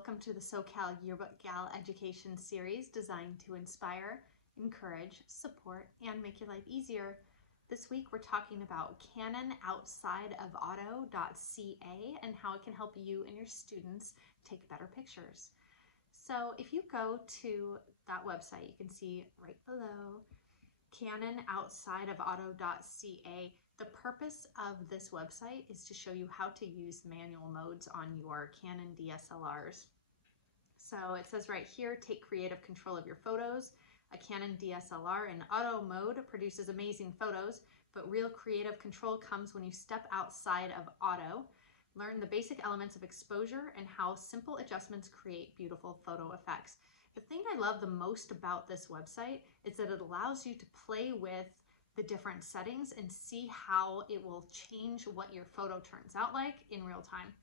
welcome to the SoCal Yearbook Gal Education Series designed to inspire, encourage, support, and make your life easier. This week we're talking about CanonOutsideOfAuto.ca and how it can help you and your students take better pictures. So if you go to that website, you can see right below CanonOutsideOfAuto.ca. The purpose of this website is to show you how to use manual modes on your Canon DSLRs. So it says right here, take creative control of your photos. A Canon DSLR in auto mode produces amazing photos, but real creative control comes when you step outside of auto. Learn the basic elements of exposure and how simple adjustments create beautiful photo effects. The thing I love the most about this website is that it allows you to play with the different settings and see how it will change what your photo turns out like in real time.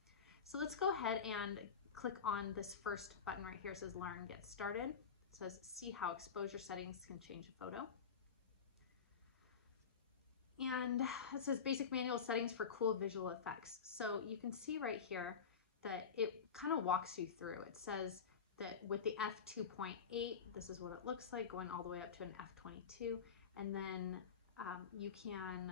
So let's go ahead and click on this first button right here. It says Learn, Get Started. It says see how exposure settings can change a photo. And it says basic manual settings for cool visual effects. So you can see right here that it kind of walks you through. It says that with the f2.8, this is what it looks like, going all the way up to an f22. And then you can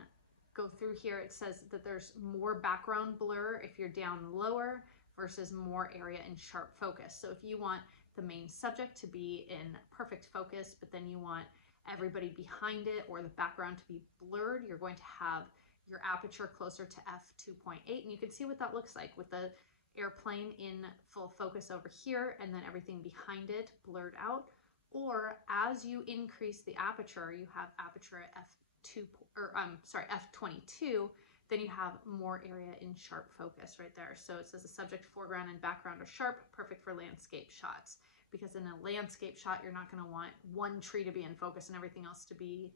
go through here. It says that there's more background blur if you're down lower versus more area in sharp focus. So if you want the main subject to be in perfect focus, but then you want everybody behind it or the background to be blurred, you're going to have your aperture closer to f2.8. And you can see what that looks like with the airplane in full focus over here and then everything behind it blurred out. Or as you increase the aperture, you have aperture at f22, then you have more area in sharp focus right there. So it says the subject, foreground, and background are sharp, perfect for landscape shots. Because in a landscape shot, you're not going to want one tree to be in focus and everything else to be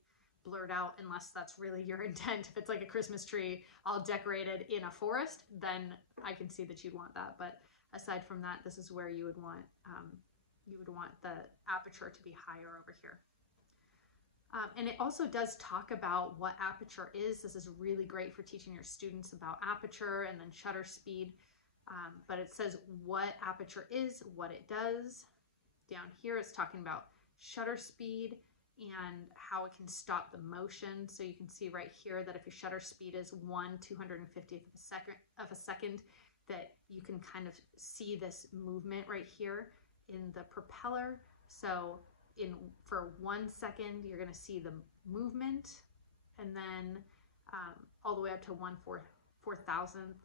blurred out unless that's really your intent. If it's like a Christmas tree all decorated in a forest, then I can see that you'd want that. But aside from that, this is where you would want the aperture to be higher over here. And it also does talk about what aperture is. This is really great for teaching your students about aperture and then shutter speed. But it says what aperture is, what it does. Down here it's talking about shutter speed and how it can stop the motion. So you can see right here that if your shutter speed is 1/250th of a second, that you can kind of see this movement right here in the propeller. So for 1 second, you're going to see the movement, and then all the way up to 1/4000th,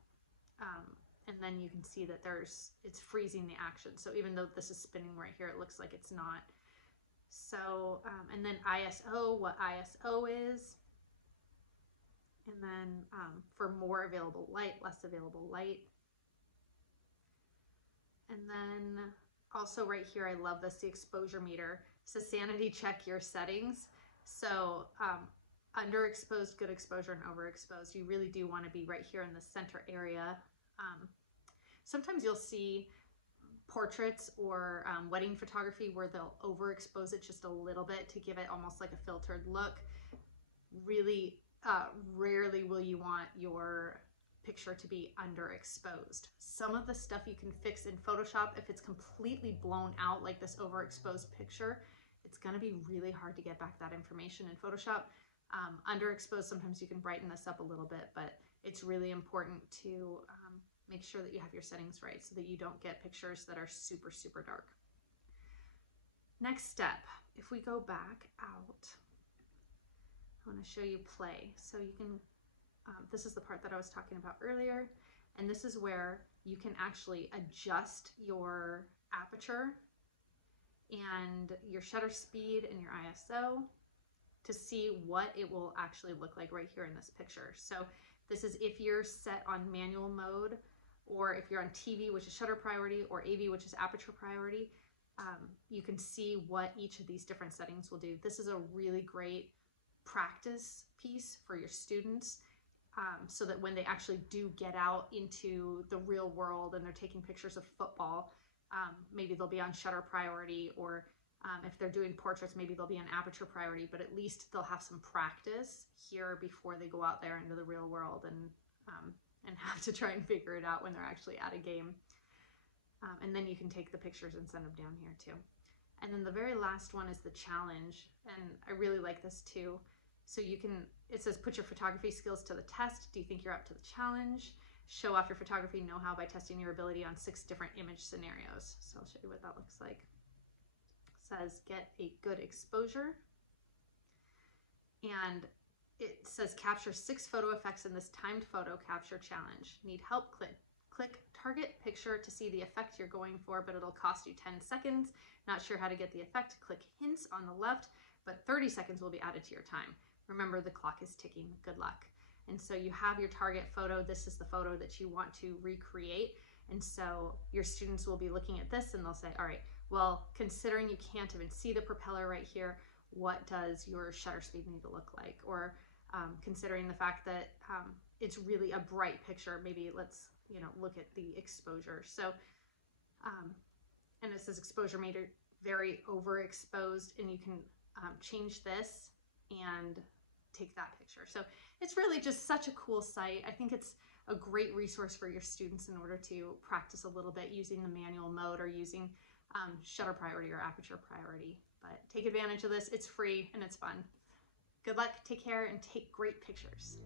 and then you can see that it's freezing the action. So even though this is spinning right here, it looks like it's not. So and then ISO, what ISO is, and then for more available light, less available light, and then also right here, I love this, the exposure meter. So sanity check your settings. So underexposed, good exposure, and overexposed. You really do want to be right here in the center area. Sometimes you'll see portraits or wedding photography where they'll overexpose it just a little bit to give it almost like a filtered look. Really rarely will you want your picture to be underexposed. Some of the stuff you can fix in Photoshop. If it's completely blown out like this overexposed picture, it's going to be really hard to get back that information in Photoshop. Underexposed, sometimes you can brighten this up a little bit, but it's really important to make sure that you have your settings right so that you don't get pictures that are super, super dark. Next step, if we go back out, I want to show you play. So you can this is the part that I was talking about earlier, and this is where you can actually adjust your aperture and your shutter speed and your ISO to see what it will actually look like right here in this picture. So this is if you're set on manual mode, or if you're on TV, which is shutter priority, or AV, which is aperture priority. You can see what each of these different settings will do. This is a really great practice piece for your students. So that when they actually do get out into the real world and they're taking pictures of football, maybe they'll be on shutter priority, or if they're doing portraits, maybe they'll be on aperture priority, but at least they'll have some practice here before they go out there into the real world and have to try and figure it out when they're actually at a game. And then you can take the pictures and send them down here too. And then the very last one is the challenge. And I really like this too. So you can, it says, put your photography skills to the test. Do you think you're up to the challenge? Show off your photography know-how by testing your ability on 6 different image scenarios. So I'll show you what that looks like. It says, get a good exposure. And it says, capture 6 photo effects in this timed photo capture challenge. Need help? Click target picture to see the effect you're going for, but it'll cost you 10 seconds. Not sure how to get the effect? Click hints on the left, but 30 seconds will be added to your time. Remember, the clock is ticking. Good luck. And so you have your target photo. This is the photo that you want to recreate. And so your students will be looking at this and they'll say, all right, well, considering you can't even see the propeller right here, what does your shutter speed need to look like? Or considering the fact that it's really a bright picture, maybe let's look at the exposure. So, and it says exposure meter very overexposed, and you can change this and take that picture. So it's really just such a cool site. I think it's a great resource for your students in order to practice a little bit using the manual mode or using shutter priority or aperture priority. But take advantage of this. It's free and it's fun. Good luck, take care, and take great pictures.